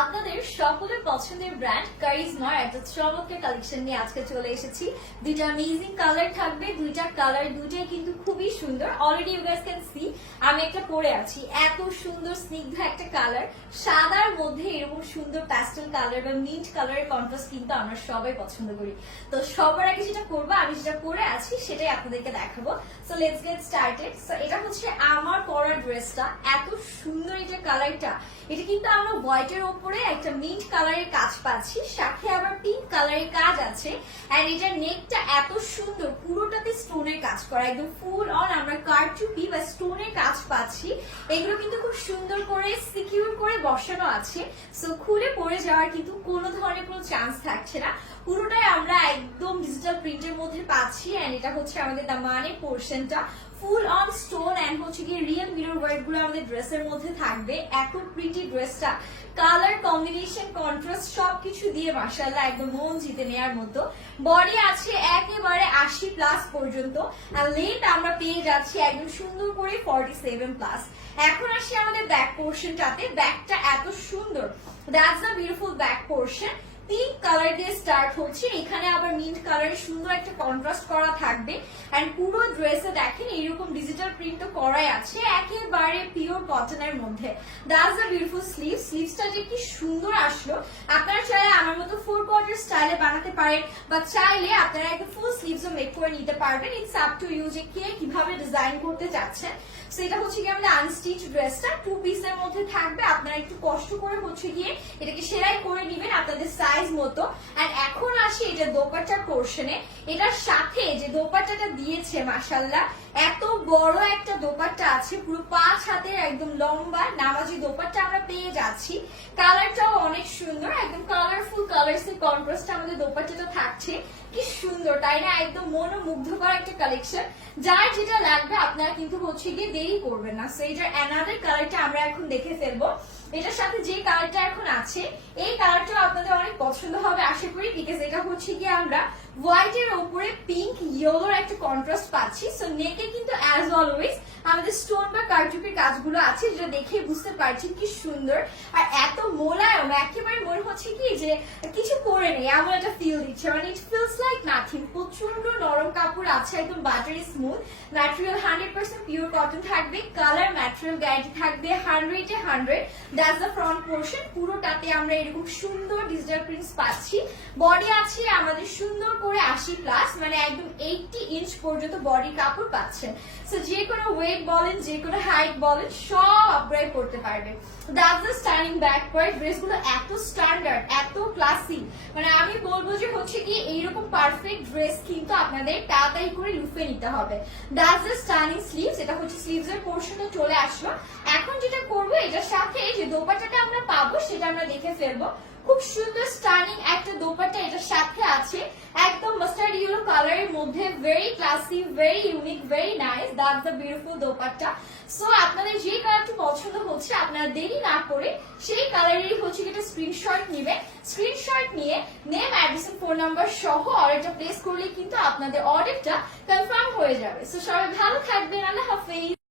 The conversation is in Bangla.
আপনাদের সকলের পছন্দের ব্র্যান্ড কারিজমার একটা চমৎকার কালেকশন নিয়ে আজকে চলে এসেছি। দুইটা অ্যামেজিং কালার থাকবে, দুইটা কালার দুইটাই কিন্তু খুবই সুন্দর। Already you guys can see আমি একটা পরে আছি, এত সুন্দর স্নিগ্ধ একটা কালার, সাদার মধ্যে এরকম সুন্দর প্যাস্টেল কালার বা মিন্ট কালারের কন্ট্রাস্ট কিন্তু আমরা সবাই পছন্দ করি। তো সবার আগে যেটা করবো, আমি যেটা পরে আছি সেটাই আপনাদেরকে দেখাবো। So let's get started. So এটা হচ্ছে আমার পরা ড্রেসটা, এত সুন্দর এটা কালারটা। এটা কিন্তু আমরা হোয়াইটের উপরে একটা মিন্ট কালারের কাজ পাচ্ছি, সাথে আবার পিঙ্ক কালারের কাজ আছে। এন্ড এটার নেকটা এত সুন্দর, পুরোটাতে স্টোনের কাজ করা, একদম ফুল অন আমরা কারচুপি বা স্টোনের কাজ পাচ্ছি। এগুলো কিন্তু খুব সুন্দর করে সিকিউর করে বসানো আছে, সো খুলে পড়ে যাওয়ার কিন্তু কোনো ধরনের কোনো চান্স থাকছে না। পুরোটাই আমরা একদম ডিজিটাল প্রিন্টের মধ্যে পাচ্ছি। এন্ড এটা হচ্ছে আমাদের দামানের পোর্শনটা, ফুল অন স্টোন এন্ড হচ্ছে কি রিয়েল মিরর ওয়ার্ক গুলো আমাদের ড্রেসের মধ্যে থাকবে। এত প্রিটি ড্রেসটা, কালার কম্বিনেশন কন্ট্রাস্ট সবকিছু দিয়ে মাশাআল্লাহ একদম মন জিতে নেওয়ার মতো। বডি আছে একেবারে 80+ পর্যন্ত, আর লেন্থ আমরা পেয়ে যাচ্ছি একদম সুন্দর করে 47+। এখন আসি আমাদের ব্যাক পোর্শনটাতে। ব্যাকটা এত সুন্দর, that's the beautiful back portion. Pink colour দিয়ে স্টার্ট হচ্ছে, এখানে আবার মিন্ট কালারের সুন্দর একটা কন্ট্রাস্ট করা থাকবে। এন্ড পুরো ড্রেসে দেখেন এরকম ডিজিটাল প্রিন্টও করাই আছে, একেবারে পিওর কটনের মধ্যে। That's the beautiful sleeve. স্লিভসটা যে কি সুন্দর আসলো, আপনারা চাইলে আমার মতো 4/4 স্টাইলে বানাতে পারেন, বা চাইলে আপনারা একটা ফুল স্লিভসও মেক করে নিতে পারবেন। ইটস আপ টু ইউ যে কে কিভাবে ডিজাইন করতে চাচ্ছেন। সেটা হচ্ছে কি আমাদের আনস্টিচ ড্রেসটা 2 পিসের মধ্যে থাকবে। আপনারা একটু কষ্ট করে হচ্ছে গিয়ে এটাকে সেলাই করে নেবেন আপনাদের সাইজ মতো। আর এখন আসি এটা দোপাট্টার পোর্শনে। এটার সাথে যে দোপাট্টাটা দিয়েছে মাশাআল্লাহ, এত বড় একটা দোপাট্টা আছে, পুরো 5 হাতের একদম লম্বা নামাজি দোপাট্টা আমরা পেয়ে যাচ্ছি। কালারটাও অনেক সুন্দর, একদম কালারফুল কালারস এর কন্ট্রাস্ট আমাদের দোপাট্টাটা থাকছে। কি সুন্দর তাই না, একদম মনোমুগ্ধকর একটা কালেকশন। যার যেটা লাগবে আপনারা কিন্তু হচ্ছে গিয়ে দেরি করবেন না। সো এটার অ্যানাদার কালারটা আমরা এখন দেখে ফেলবো। এটার সাথে যে কালারটা এখন আছে, এই কালারটাও আপনাদের অনেক পছন্দ হবে আশা করি, বিকজ এটা হচ্ছে গিয়ে আমরা হোয়াইটের উপরে পিঙ্ক ইয়েলোর একটা কন্ট্রাস্ট পাচ্ছি। সো নেকে কিন্তু অ্যাজ অলওয়েজ আমাদের স্টোন বা কারচুপির কাজগুলো আছে, যেটা দেখে বুঝতে পারছি কি সুন্দর। আর এত মোলায়ম, একেবারে মনে হচ্ছে কি যে কিছু পরে নেই এমন একটা ফিল দিচ্ছে, মানে ইট ফিলস লাইক নাথিং। প্রচন্ড নরম কাপড় আছে, একদম buttery smooth material, 100% pure cotton থাকবে। কালার ম্যাটেরিয়াল গ্যারান্টি থাকবে 100-এ 100। That's the front portion. পুরোটাতে আমরা এরকম সুন্দর ডিজিটাল প্রিন্টস পাচ্ছি। বডি আছে আমাদের সুন্দর করে 80+, মানে একদম 80 ইঞ্চ পর্যন্ত বডি কাপড় পাচ্ছেন। সো যে কোনো ওয়েট বলেন, যে কোনো হাইট বলেন, সব আপগ্রেড করতে পারবে। That's the styling back part. ড্রেসগুলো এত স্ট্যান্ডার্ড, এত ক্লাসি, মানে আমি বলবো যে হচ্ছে কি এইরকম পারফেক্ট ড্রেস কিন্তু আপনাদের তাড়াতাড়ি করে লুফে নিতে হবে। That's the styling sleeves. এটা হচ্ছে স্লিভস এর পোর্শনে চলে আসলো। এখন যেটা করবো, এটার সাথে যে দোপাট্টাটা আমরা পাবো সেটা আমরা দেখে ফেলবো। খুব সুন্দর স্টানিং একটা দোপাট্টা এটার সাথে আছে, একদম মাস্টার্ড ইয়েলো কালারের মধ্যে, very classy, very unique, very nice. That's the beautiful dupatta. So আপনাদের যে কালারটি পছন্দ হচ্ছে, আপনারা দেরি না করে সেই কালারেরই হচ্ছে একটা স্ক্রিনশট নেবেন। স্ক্রিনশট নিয়ে নেম, অ্যাড্রেস, ফোন নাম্বার সহ অর্ডারটা প্লেস করলে কিন্তু আপনাদের অর্ডারটা কনফার্ম হয়ে যাবে। সো সবাই ভালো থাকবেন, আল্লাহ হাফেজ।